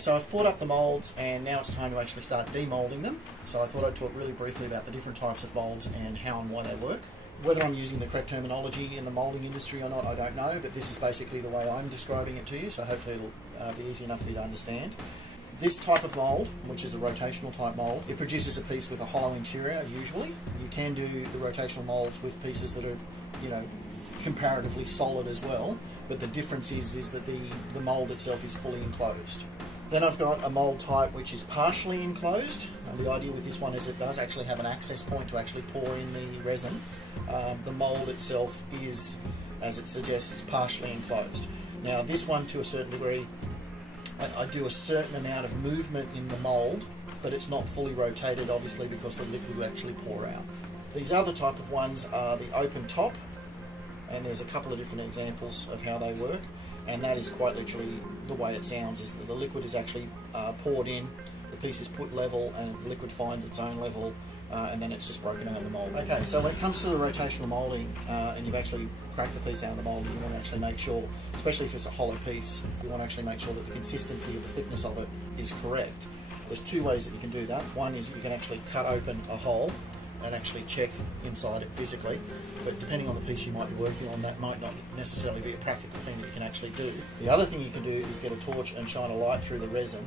so I've poured up the moulds and now it's time to actually start demoulding them. So I thought I'd talk really briefly about the different types of moulds and how and why they work. Whether I'm using the correct terminology in the moulding industry or not, I don't know, but this is basically the way I'm describing it to you, so hopefully it'll be easy enough for you to understand. This type of mould, which is a rotational type mould, it produces a piece with a hollow interior usually. You can do the rotational moulds with pieces that are, comparatively solid as well, but the difference is that the mould itself is fully enclosed. Then I've got a mould type which is partially enclosed. And the idea with this one is it does actually have an access point to actually pour in the resin. The mould itself is, as it suggests, partially enclosed. Now this one, to a certain degree, I do a certain amount of movement in the mould, but it's not fully rotated obviously because the liquid will actually pour out. These other type of ones are the open top, and there's a couple of different examples of how they work, and that is quite literally the way it sounds, is that the liquid is actually poured in, the piece is put level, and the liquid finds its own level, and then it's just broken out of the mould. Okay, so when it comes to the rotational moulding, and you've actually cracked the piece out of the mould, you want to actually make sure, especially if it's a hollow piece, you want to actually make sure that the consistency of the thickness of it is correct. There's two ways that you can do that. One is you can actually cut open a hole and actually check inside it physically, but depending on the piece you might be working on, that might not necessarily be a practical thing that you can actually do. The other thing you can do is get a torch and shine a light through the resin,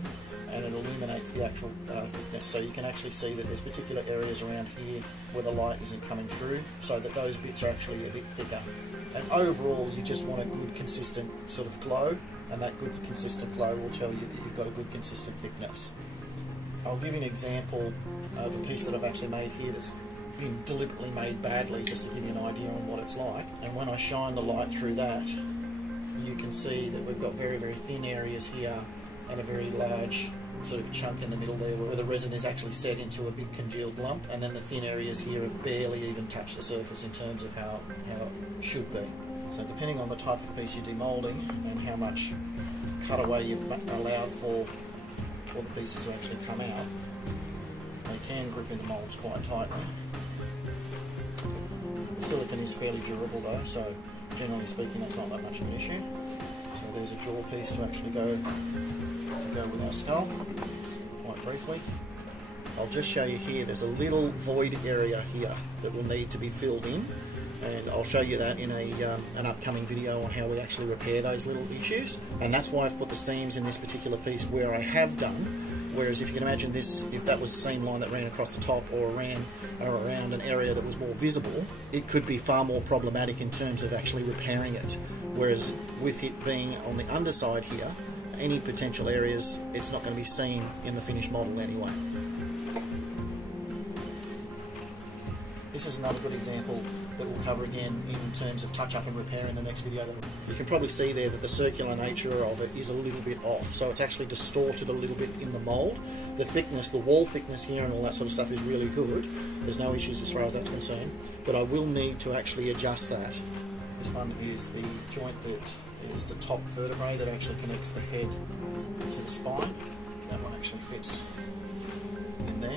and it illuminates the actual thickness, so you can actually see that there's particular areas around here where the light isn't coming through, so that those bits are actually a bit thicker. And overall you just want a good consistent sort of glow, and that good consistent glow will tell you that you've got a good consistent thickness. I'll give you an example of a piece that I've actually made here that's been deliberately made badly, just to give you an idea on what it's like. And when I shine the light through that, you can see that we've got very, very thin areas here and a very large sort of chunk in the middle there where the resin is actually set into a big congealed lump, and then the thin areas here have barely even touched the surface in terms of how it should be. So depending on the type of piece you're demoulding and how much cutaway you've allowed for the pieces to actually come out, they can grip in the moulds quite tightly. The silicone is fairly durable though, so generally speaking that's not that much of an issue. So there's a jaw piece to actually go with our skull, quite briefly. I'll just show you here, there's a little void area here that will need to be filled in, and I'll show you that in an upcoming video on how we actually repair those little issues. And that's why I've put the seams in this particular piece where I have done, whereas if you can imagine this, if that was the seam line that ran across the top or around an area that was more visible, it could be far more problematic in terms of actually repairing it. Whereas with it being on the underside here, any potential areas, it's not going to be seen in the finished model anyway. This is another good example that we'll cover again in terms of touch-up and repair in the next video. You can probably see there that the circular nature of it is a little bit off, so it's actually distorted a little bit in the mould. The thickness, the wall thickness here and all that sort of stuff is really good. There's no issues as far as that's concerned, but I will need to actually adjust that. This one is the joint that is the top vertebrae that actually connects the head to the spine. That one actually fits in there.